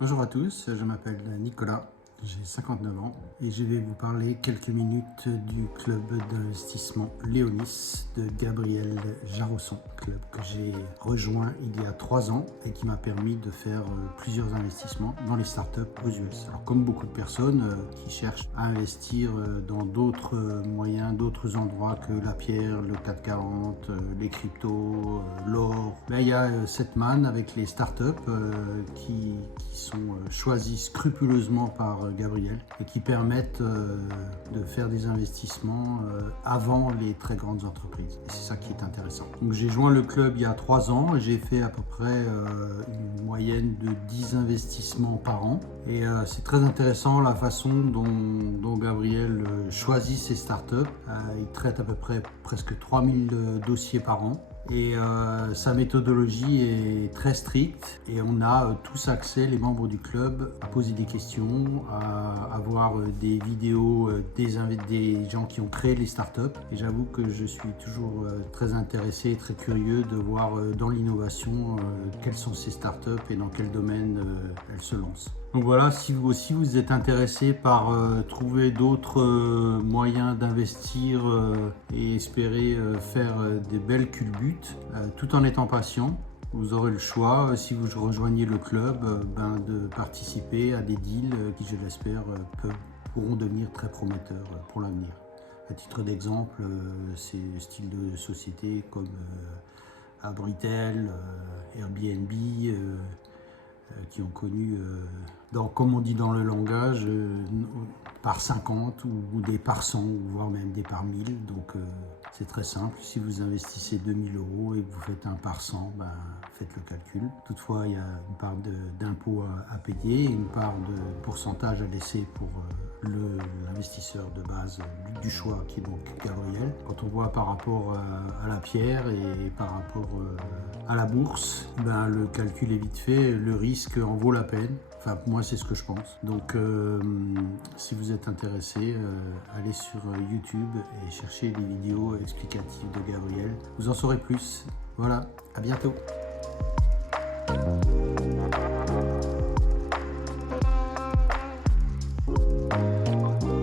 Bonjour à tous, je m'appelle Nicolas, j'ai 59 ans et je vais vous parler quelques minutes du club d'investissement Léonis de Gabriel Jarosson, club que j'ai rejoint il y a 3 ans et qui m'a permis de faire plusieurs investissements dans les startups aux US. Alors comme beaucoup de personnes qui cherchent à investir dans d'autres moyens, d'autres endroits que la pierre, le CAC 40, les cryptos, l'or, il y a cette manne avec les startups qui sont choisis scrupuleusement par Gabriel et qui permettent de faire des investissements avant les très grandes entreprises. Et c'est ça qui est intéressant. Donc j'ai joint le club il y a 3 ans et j'ai fait à peu près une moyenne de 10 investissements par an. Et c'est très intéressant la façon dont Gabriel choisit ses startups. Il traite à peu près presque 3000 dossiers par an. Et sa méthodologie est très stricte et on a tous accès, les membres du club, à poser des questions, à avoir des vidéos des gens qui ont créé les startups. Et j'avoue que je suis toujours très intéressé et très curieux de voir dans l'innovation quelles sont ces startups et dans quel domaine elles se lancent. Donc voilà, si vous aussi vous êtes intéressé par trouver d'autres moyens d'investir et espérer faire des belles culbutes tout en étant patient, vous aurez le choix, si vous rejoignez le club, de participer à des deals qui, je l'espère, pourront devenir très prometteurs pour l'avenir. À titre d'exemple, c'est le style de société comme Abritel, Airbnb, qui ont connu, comme on dit dans le langage, par 50 ou des par 100, voire même des par 1000. Donc c'est très simple, si vous investissez 2000 € et que vous faites un par 100, faites le calcul. Toutefois, il y a une part d'impôt à payer et une part de pourcentage à laisser pour l'investisseur de base du choix qui est donc Gabriel. Quand on voit par rapport à la pierre et par rapport à la bourse, le calcul est vite fait, le risque en vaut la peine. Enfin, moi, c'est ce que je pense. Donc, si vous êtes intéressé, allez sur YouTube et cherchez les vidéos explicatives de Gabriel. Vous en saurez plus. Voilà, à bientôt.